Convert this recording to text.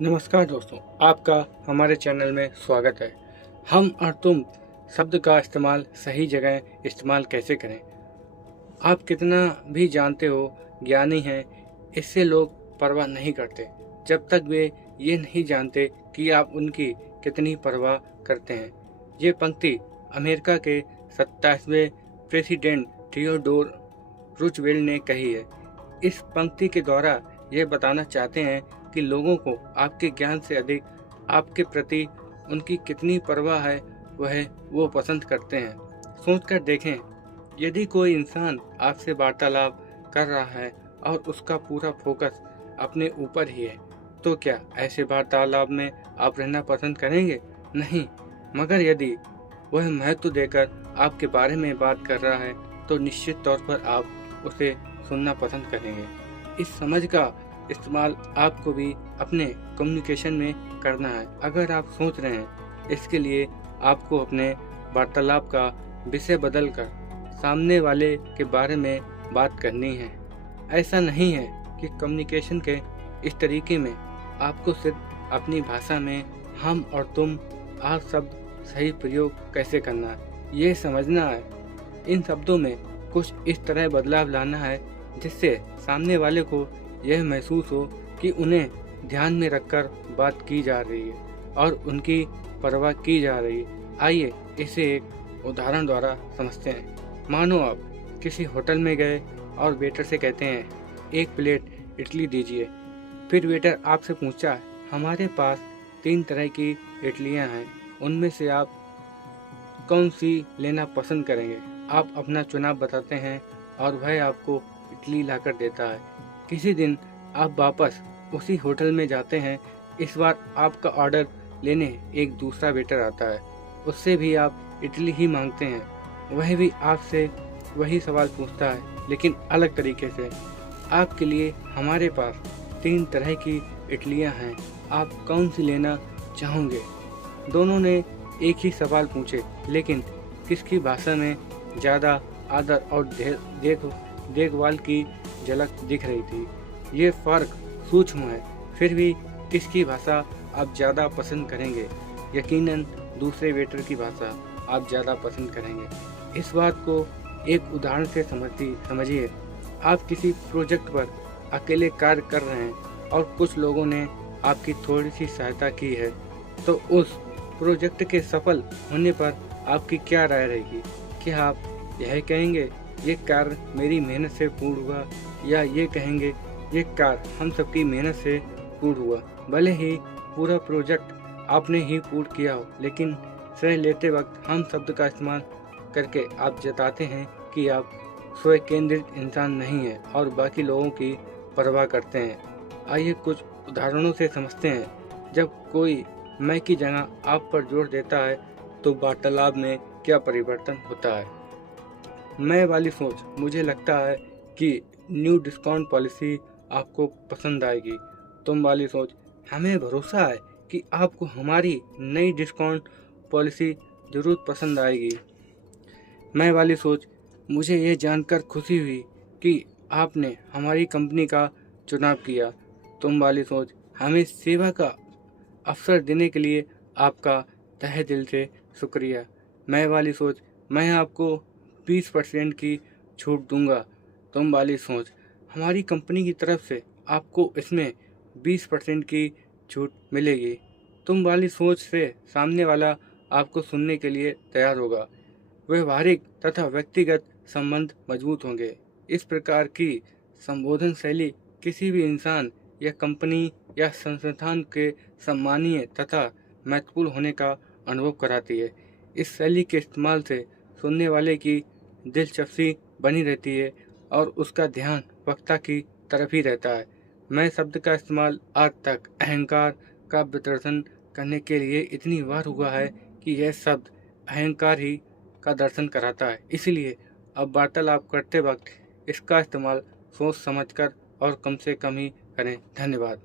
नमस्कार दोस्तों, आपका हमारे चैनल में स्वागत है। हम और तुम शब्द का इस्तेमाल सही जगह इस्तेमाल कैसे करें। आप कितना भी जानते हो, ज्ञानी हैं, इससे लोग परवाह नहीं करते जब तक वे ये नहीं जानते कि आप उनकी कितनी परवाह करते हैं। ये पंक्ति अमेरिका के 27वें प्रेसिडेंट थियोडोर रूजवेल्ट ने कही है। इस पंक्ति के द्वारा ये बताना चाहते हैं कि लोगों को आपके ज्ञान से अधिक आपके प्रति उनकी कितनी परवाह है वह वो पसंद करते हैं। सोचकर देखें, यदि कोई इंसान आपसे वार्तालाप कर रहा है और उसका पूरा फोकस अपने ऊपर ही है, तो क्या ऐसे वार्तालाप में आप रहना पसंद करेंगे? नहीं। मगर यदि वह महत्व देकर आपके बारे में बात कर रहा है तो निश्चित तौर पर आप उसे सुनना पसंद करेंगे। इस समझ का इस्तेमाल आपको भी अपने कम्युनिकेशन में करना है। अगर आप सोच रहे हैं, इसके लिए आपको अपने वार्तालाप का विषय बदलकर सामने वाले के बारे में बात करनी है। ऐसा नहीं है कि कम्युनिकेशन के इस तरीके में आपको सिर्फ अपनी भाषा में हम और तुम, आप शब्द सही प्रयोग कैसे करना है ये समझना है। इन शब्दों में कुछ इस तरह बदलाव लाना है जिससे सामने वाले को यह महसूस हो कि उन्हें ध्यान में रखकर बात की जा रही है और उनकी परवाह की जा रही है। आइए इसे एक उदाहरण द्वारा समझते हैं। मानो आप किसी होटल में गए और वेटर से कहते हैं, एक प्लेट इडली दीजिए। फिर वेटर आपसे पूछा, हमारे पास 3 तरह की इडलियां हैं, उनमें से आप कौन सी लेना पसंद करेंगे? आप अपना चुनाव बताते हैं और वह आपको इडली लाकर देता है। किसी दिन आप वापस उसी होटल में जाते हैं। इस बार आपका ऑर्डर लेने एक दूसरा वेटर आता है। उससे भी आप इडली ही मांगते हैं। वह भी आपसे वही सवाल पूछता है, लेकिन अलग तरीके से। आपके लिए हमारे पास 3 तरह की इडलियां हैं, आप कौन सी लेना चाहोगे? दोनों ने एक ही सवाल पूछे, लेकिन किसकी भाषा में ज़्यादा आदर और देखभाल की झलक दिख रही थी। ये फर्क सूक्ष्म है, फिर भी किसकी भाषा आप ज़्यादा पसंद करेंगे? यकीनन दूसरे वेटर की भाषा आप ज़्यादा पसंद करेंगे। इस बात को एक उदाहरण से समझिए। आप किसी प्रोजेक्ट पर अकेले कार्य कर रहे हैं और कुछ लोगों ने आपकी थोड़ी सी सहायता की है, तो उस प्रोजेक्ट के सफल होने पर आपकी क्या राय रहेगी? क्या आप यह कहेंगे, ये कार्य मेरी मेहनत से पूर्ण हुआ, या ये कहेंगे, ये कार्य हम सबकी मेहनत से पूर्ण हुआ? भले ही पूरा प्रोजेक्ट आपने ही पूर्ण किया हो, लेकिन श्रेय लेते वक्त हम शब्द का इस्तेमाल करके आप जताते हैं कि आप स्वयं केंद्रित इंसान नहीं हैं और बाकी लोगों की परवाह करते हैं। आइए कुछ उदाहरणों से समझते हैं। जब कोई मैं की जगह आप पर जोर देता है तो वार्तालाप में क्या परिवर्तन होता है। मैं वाली सोच, मुझे लगता है कि न्यू डिस्काउंट पॉलिसी आपको पसंद आएगी। तुम वाली सोच, हमें भरोसा है कि आपको हमारी नई डिस्काउंट पॉलिसी जरूर पसंद आएगी। मैं वाली सोच, मुझे ये जानकर खुशी हुई कि आपने हमारी कंपनी का चुनाव किया। तुम वाली सोच, हमें सेवा का अवसर देने के लिए आपका तहे दिल से शुक्रिया। मैं वाली सोच, मैं आपको 20% की छूट दूंगा। तुम वाली सोच, हमारी कंपनी की तरफ से आपको इसमें 20% की छूट मिलेगी। तुम वाली सोच से सामने वाला आपको सुनने के लिए तैयार होगा। व्यवहारिक तथा व्यक्तिगत संबंध मजबूत होंगे। इस प्रकार की संबोधन शैली किसी भी इंसान या कंपनी या संस्थान के सम्मानीय तथा महत्वपूर्ण होने का अनुभव कराती है। इस शैली के इस्तेमाल से सुनने वाले की दिलचस्पी बनी रहती है और उसका ध्यान वक्ता की तरफ ही रहता है। मैं शब्द का इस्तेमाल आज तक अहंकार का प्रदर्शन करने के लिए इतनी बार हुआ है कि यह शब्द अहंकार ही का दर्शन कराता है। इसलिए अब वार्तालाप करते वक्त इसका इस्तेमाल सोच समझकर और कम से कम ही करें। धन्यवाद।